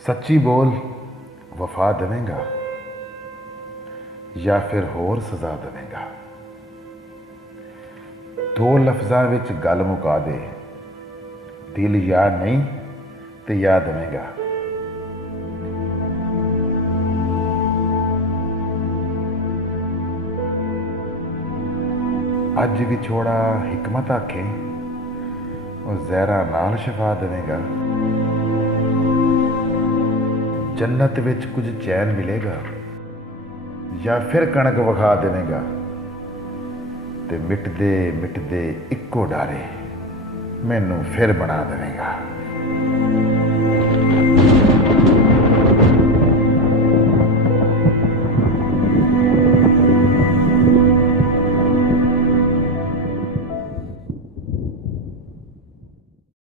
सच्ची बोल वफा देवेंगा या फिर होर सजा देवेंगा। दो लफ्ज़ां विच गल मुका दे, दिल या नहीं ते या देवेंगा। अज विछोड़ा हिकमत आखे, और जहरा नाल शफा देवेंगा। जन्नत विच कुछ चैन मिलेगा या फिर कणक विखा देवेंगा। ते मिटदे मिटदे इक्को डारे मैनू फिर बना देवेंगा।